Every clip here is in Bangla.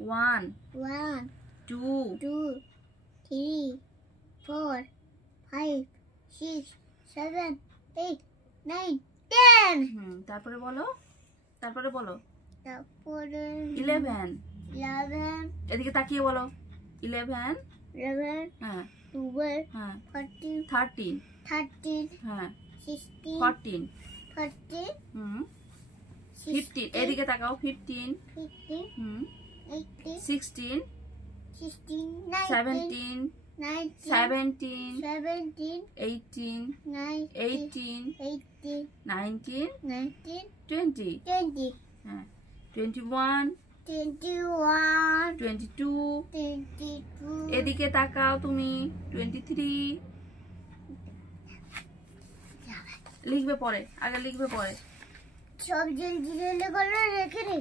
1 1 2 2 3 4 5 6 7 8 9 10 তারপরে বলো তারপরে 11 এদিকে তাকিয়ে বলো 11 হ্যাঁ 12 হ্যাঁ 13 হ্যাঁ 16 14 13 15 এদিকে তাকাও 15 18 16 17 17 18 19 20 হ্যাঁ 21 22 এদিকে তাকাও তুমি 23 লিখবে পরে আগে লিখবে পরে সব জলদি করে রেখে রে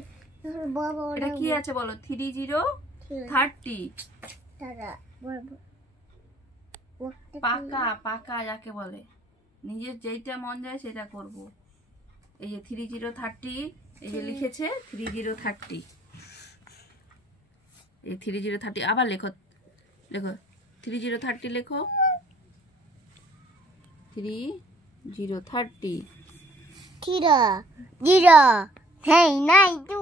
বাবা এটা কি আছে বলো 30 30 দাদা বাবা পাকা পাকা যাকে বলে নিজের যেটা মন যায় সেটা করব এই যে 30 30 এই যে লিখেছে 30 30 এই 30 30 আবার লেখো লেখো 30 30 লেখো 30 30 হেই নাই তু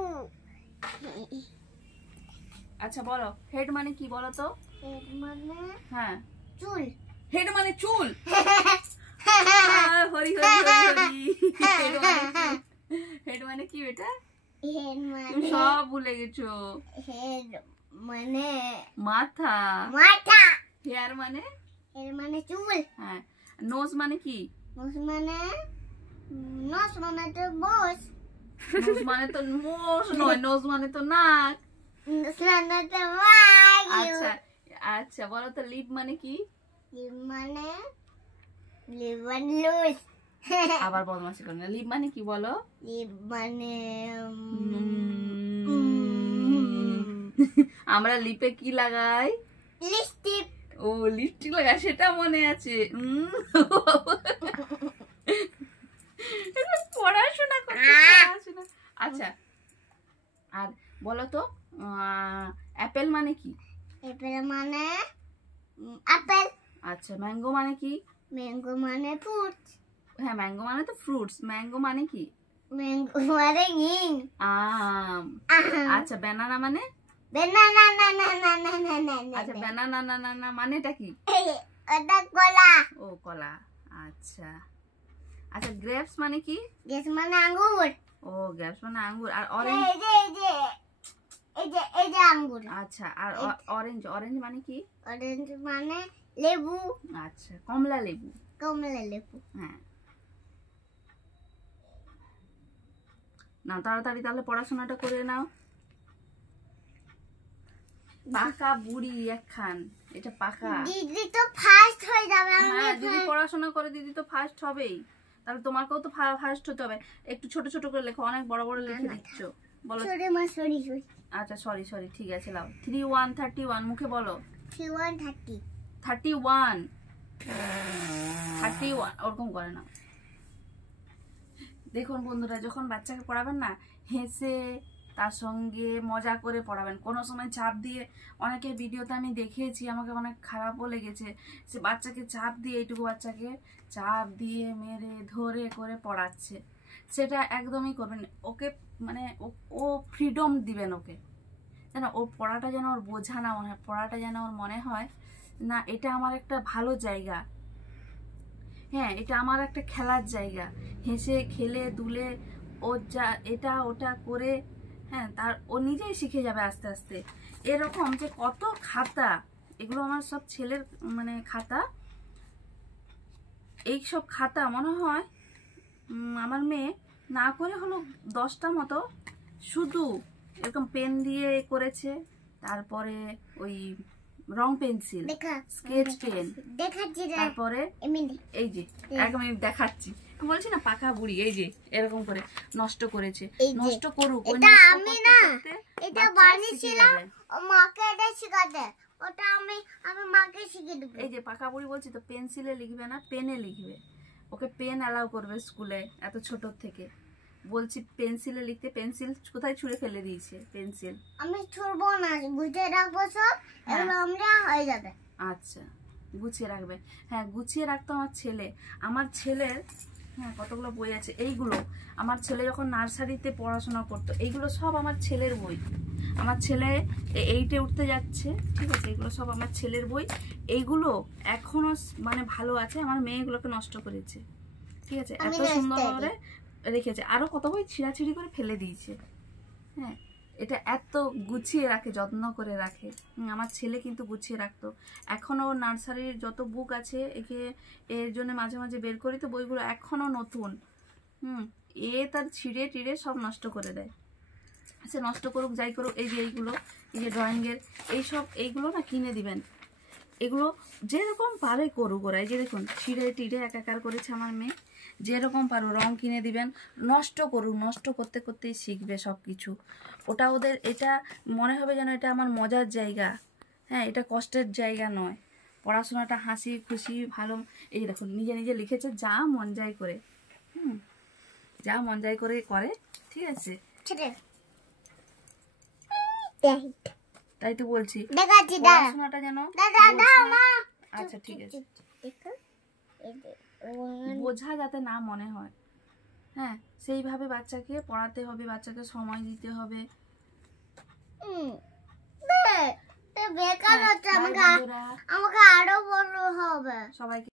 আচ্ছা বলো হেড মানে কি বলো তো হেড মানে হ্যাঁ চুল হেড মানে চুল হরি হরি হরি হেড মানে কি বেটা হেড মানে তুমি সব ভুলে গেছো হেড মানে মাথা মাথা হেয়ার মানে চুল হ্যাঁ নোজ মানে কি নোজ মানে তো বস নোজ মানে তো মোষ নয় নোজ মানে তো নাক নোজ মানে তো বায়ু আচ্ছা আচ্ছা বলো তো লিপ মানে কি লিপ মানে লুজ আবার বদমাশি করো না লিপ মানে কি বলো লিপ মানে আমরা লিপে কি লাগাই লিপস্টিক ও লিপস্টিক লাগাই সেটা মনে আছে পড়াশোনা করতে পড়াশোনা আচ্ছা আর বলো তো অ্যাপেল মানে কি অ্যাপেল মানে আপেল আচ্ছা ম্যাঙ্গো মানে কি ম্যাঙ্গো মানে ফ্রুট হ্যাঁ ম্যাঙ্গো মানে তো ফ্রুটস ম্যাঙ্গো মানে কি ম্যাঙ্গো মানে ইং আম আচ্ছা ব্যানানা মানে বানানা আচ্ছা ব্যানানা না না না মানেটা কি ওটা কলা ও কলা আচ্ছা আচ্ছা গ্রেপস মানে কি গ্রেপস মানে আঙ্গুর ও গ্রেপস মানে আঙ্গুর আর অরেঞ্জ এই যে আঙ্গুর আচ্ছা আর অরেঞ্জ অরেঞ্জ মানে কি অরেঞ্জ মানে লেবু আচ্ছা কমলা লেবু কমলা লেবু হ্যাঁ না তাড়াতাড়ি তাহলে পড়াশোনাটা করে নাও পাকা বুড়ি একখান এটা পাকা দিদি তো ফার্স্ট হয়ে যাবে হ্যাঁ দিদি পড়াশোনা করে দিদি তো ফার্স্ট হবেই তাহলে তোমাকেও তো ফার্স্ট হতে হবে একটু ছোট ছোট করে লেখো অনেক বড় বড় লিখে দিচ্ছ বলো সরি আচ্ছা সরি সরি ঠিক আছে লাও 31 31 মুখে বলো 31 31 ওরকম করে না দেখুন বন্ধুরা যখন বাচ্চাকে পড়াবেন না হেসে তার সঙ্গে মজা করে পড়াবেন কোনো সময় চাপ দিয়ে অনেকের ভিডিওতে আমি দেখিয়েছি আমাকে অনেক খারাপও লেগেছে সে বাচ্চাকে চাপ দিয়ে এইটুকু বাচ্চাকে চাপ দিয়ে মেরে ধরে করে পড়াচ্ছে সেটা একদমই করবেন ওকে মানে ও ফ্রিডম দিবেন ওকে যেন ও পড়াটা যেন ওর বোঝা না মনে হয় পড়াটা যেন ওর মনে হয় না এটা আমার একটা ভালো জায়গা হ্যাঁ এটা আমার একটা খেলার জায়গা হেসে খেলে দুলে ও যা এটা ওটা করে হ্যাঁ তার ও নিজেই শিখে যাবে আস্তে আস্তে এরকম যে কত খাতা এগুলো আমার সব ছেলের মানে খাতা এই সব খাতা মনে হয় আমার মেয়ে না করে হলো 10টা মতো শুধু এরকম পেন দিয়ে করেছে তারপরে ওই রং পেন্সিল স্কেচ পেন তারপরে এই যে একদম দেখাচ্ছি বলছি না পাকা বুড়ি এই যে এরকম করে নষ্ট করেছে নষ্ট করুক এটা আমি না এটা বানিয়েছিলাম মাকে এটা শেখাতে ওটা আমি মাকে শিখিয়ে দেব এই যে পাকা বুড়ি বলছি তো পেন্সিলে লিখবে না পেনে লিখবে ওকে পেন অ্যালাউ করবে স্কুলে এত ছোট থেকে বলছি পেন্সিলে লিখতে, পেন্সিল কোথায় ছুঁড়ে ফেলে দিয়েছে পেন্সিল। আমি ছুঁড়বো না, গুছিয়ে রাখবো সব, এগুলো আমরা হয়ে যাবে। আচ্ছা গুছিয়ে রাখবে, হ্যাঁ গুছিয়ে রাখতো আমার ছেলের হ্যাঁ কতগুলো বই আছে। এইগুলো আমার ছেলে যখন নার্সারিতে পড়াশোনা করতো, এইগুলো সব আমার ছেলের বই। আমার ছেলে 8-এ উঠতে যাচ্ছে, ঠিক আছে, এগুলো সব আমার ছেলের বই। এইগুলো এখনো মানে ভালো আছে, আমার মেয়ে এগুলোকে নষ্ট করেছে, ঠিক আছে, এত সুন্দরভাবে রেখেছে। আরো কত বই ছিঁড়াছিঁড়ি করে ফেলে দিয়েছে। হ্যাঁ এটা এত গুছিয়ে রাখে, যত্ন করে রাখে। আমার ছেলে কিন্তু গুছিয়ে রাখতো। এখনো নার্সারির যত বুক আছে একে এর জন্য মাঝে মাঝে বের করি, তো বইগুলো এখনো নতুন। তার ছিঁড়ে টিড়ে সব নষ্ট করে দেয়। আচ্ছা নষ্ট করুক যাই করুক, এই যে এই যে ড্রয়িংয়ের এইগুলো না কিনে দিবেন। এগুলো যেরকম পারে করুক ওরা। এই যে দেখুন ছিঁড়ে টিড়ে একাকার করেছে আমার মেয়ে। যেরকম পারো রং কিনে দিবেন, নষ্ট করুক, নষ্ট করতে করতেই শিখবে সব কিছু। ওটা ওদের এটা মনে হবে যেন এটা আমার মজার জায়গা, হ্যাঁ এটা কষ্টের জায়গা নয়। পড়াশোনাটা হাসি খুশি ভালো। এই দেখুন নিজে নিজে লিখেছে যা মন যায় করে, যা মন যায় করে করে, ঠিক আছে। তাই তো বলছি পড়াশোনাটা যেন। আচ্ছা ঠিক আছে, বোঝা যাতে না মনে হয়, হ্যাঁ সেইভাবে বাচ্চাকে পড়াতে হবে, বাচ্চাকে সময় দিতে হবে। বেকার হচ্ছে, আমাকে আরো বড় হবে সবাইকে।